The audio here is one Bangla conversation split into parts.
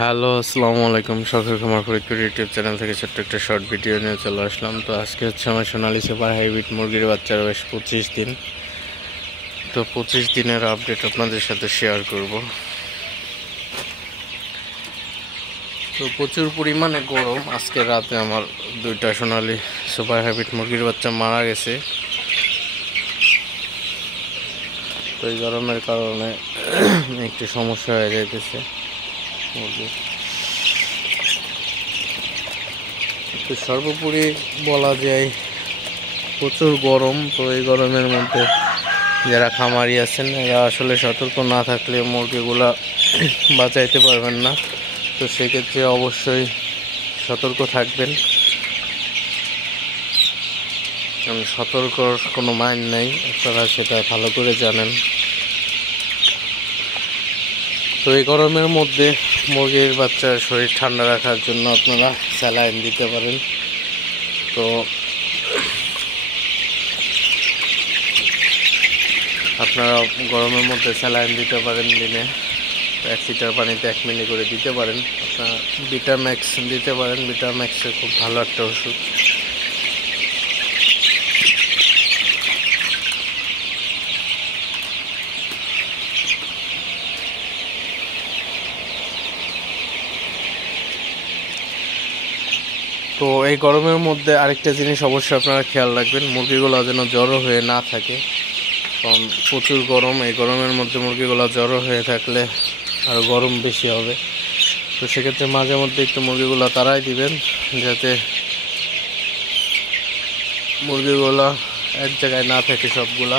হ্যালো, আসসালামু আলাইকুম। শখের খামার ফরিদপুর ইউটিউব চ্যানেল থেকে ছোট্ট একটা শর্ট ভিডিও নিয়ে চলে আসলাম। তো আজকে হচ্ছে আমার সোনালী সুপার হাইব্রিড মুরগির বাচ্চার বয়স 25 দিন। তো 25 দিনের আপডেট আপনাদের সাথে শেয়ার করব। তো প্রচুর পরিমাণে গরম। আজকে রাতে আমার দুইটা সোনালী সুপার হাইব্রিড মুরগির বাচ্চা মারা গেছে। তো এই গরমের কারণে একটু সমস্যা হয়ে যাইতেছে মুরগির। তো সর্বোপরি বলা যায় প্রচুর গরম। তো এই গরমের মধ্যে যারা খামারি আছেন এরা আসলে সতর্ক না থাকলে মুরগিগুলা বাঁচাইতে পারবেন না। তো সেক্ষেত্রে অবশ্যই সতর্ক থাকবেন, কারণ সতর্কর কোনো মাইন্ড নাই, আপনারা সেটা ভালো করে জানেন। তো এই গরমের মধ্যে মুরগির বাচ্চার শরীর ঠান্ডা রাখার জন্য আপনারা স্যালাইন দিতে পারেন। তো আপনারা গরমের মধ্যে স্যালাইন দিতে পারেন। দিনে 1 লিটার পানিতে 1 মিলি করে দিতে পারেন। আপনারা ভিটাম্যাক্স দিতে পারেন। ভিটাম্যাক্সের খুব ভালো একটা ওষুধ। তো এই গরমের মধ্যে আরেকটা জিনিস অবশ্যই আপনারা খেয়াল রাখবেন, মুরগিগুলো যেন জড়ো হয়ে না থাকে, কারণ প্রচুর গরম। এই গরমের মধ্যে মুরগিগুলো জড়ো হয়ে থাকলে আর গরম বেশি হবে। তো সেক্ষেত্রে মাঝে মধ্যে একটু মুরগিগুলো তাড়াই দিবেন, যাতে মুরগিগুলো এক জায়গায় না থাকে সবগুলা।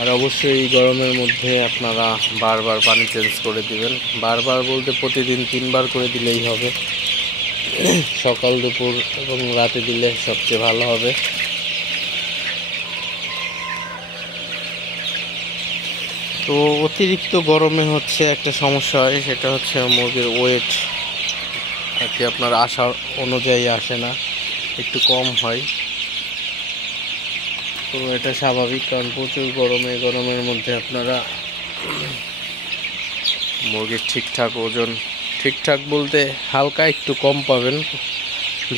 আর অবশ্যই এই গরমের মধ্যে আপনারা বারবার পানি চেঞ্জ করে দিবেন। বারবার বলতে প্রতিদিন 3 বার করে দিলেই হবে। সকাল, দুপুর এবং রাতে দিলে সবচেয়ে ভালো হবে। তো অতিরিক্ত গরমে হচ্ছে একটা সমস্যা হয়, সেটা হচ্ছে মুরগির ওয়েট আর কি আপনার আশা অনুযায়ী আসে না, একটু কম হয়। তো এটা স্বাভাবিক, কারণ প্রচুর গরমে গরমের মধ্যে আপনারা মুরগির ঠিকঠাক ওজন, ঠিকঠাক বলতে হালকা একটু কম পাবেন,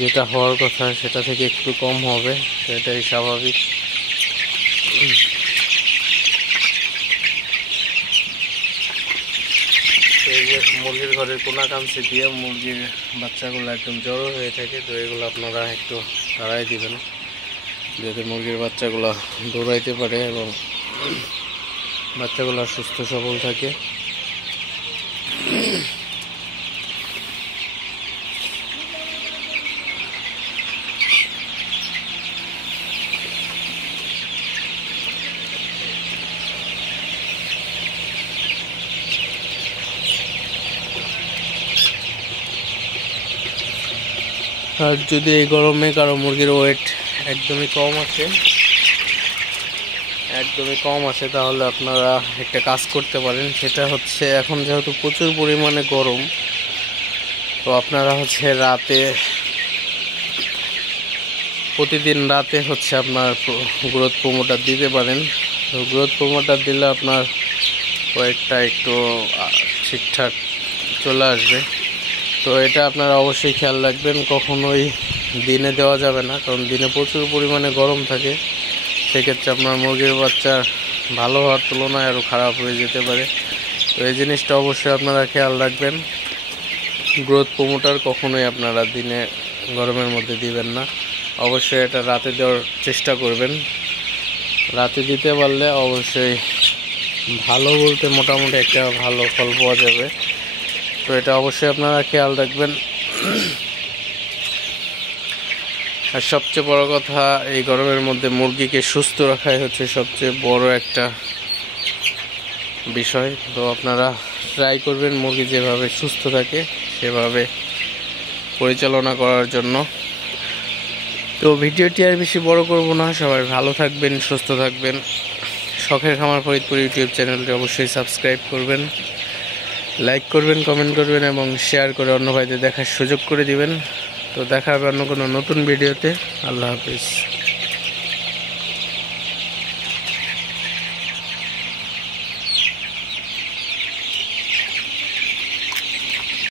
যেটা হওয়ার কথা সেটা থেকে একটু কম হবে। তো এটাই স্বাভাবিক। এই যে মুরগির ঘরের কোনা কাঞ্চি দিয়ে মুরগির বাচ্চাগুলো একদম জড়ো হয়ে থাকে। তো এগুলো আপনারা একটু তাড়াই দিবেন, যাতে মুরগির বাচ্চাগুলো দৌড়াইতে পারে এবং বাচ্চাগুলো সুস্থ সবল থাকে। আর যদি এই গরমে কারো মুরগির ওয়েট একদমই কম আছে তাহলে আপনারা একটা কাজ করতে পারেন। সেটা হচ্ছে, এখন যেহেতু প্রচুর পরিমাণে গরম, তো আপনারা হচ্ছে প্রতিদিন রাতে হচ্ছে আপনার গ্রোথ প্রমোটার দিতে পারেন। তো গ্রোথ প্রমোটার দিলে আপনার ওয়েটটা একটু ঠিকঠাক চলে আসবে। তো এটা আপনারা অবশ্যই খেয়াল রাখবেন, কখনোই দিনে দেওয়া যাবে না, কারণ দিনে প্রচুর পরিমাণে গরম থাকে। সেক্ষেত্রে আপনার মুরগির বাচ্চা ভালো হওয়ার তুলনায় আরও খারাপ হয়ে যেতে পারে। তো এই জিনিসটা অবশ্যই আপনারা খেয়াল রাখবেন। গ্রোথ প্রমোটার কখনোই আপনারা দিনে গরমের মধ্যে দিবেন না, অবশ্যই এটা রাতে দেওয়ার চেষ্টা করবেন। রাতে দিতে পারলে অবশ্যই ভালো বলতে মোটামুটি একটা ভালো ফল পাওয়া যাবে। তো এটা অবশ্যই আপনারা খেয়াল রাখবেন। আর সবচেয়ে বড় কথা, এই গরমের মধ্যে মুরগিকে সুস্থ রাখাই হচ্ছে সবচেয়ে বড় একটা বিষয়। তো আপনারা ট্রাই করবেন মুরগি যেভাবে সুস্থ থাকে সেভাবে পরিচালনা করার জন্য। তো ভিডিওটি আর বেশি বড় করব না, সবাই ভালো থাকবেন, সুস্থ থাকবেন। শখের খামার ফরিদপুর ইউটিউব চ্যানেলটি অবশ্যই সাবস্ক্রাইব করবেন, লাইক করবেন, কমেন্ট করবেন এবং শেয়ার করে অন্য ভাইদের দেখার সুযোগ করে দিবেন। তো দেখা হবে অন্য কোনো নতুন ভিডিওতে। আল্লাহ হাফিজ।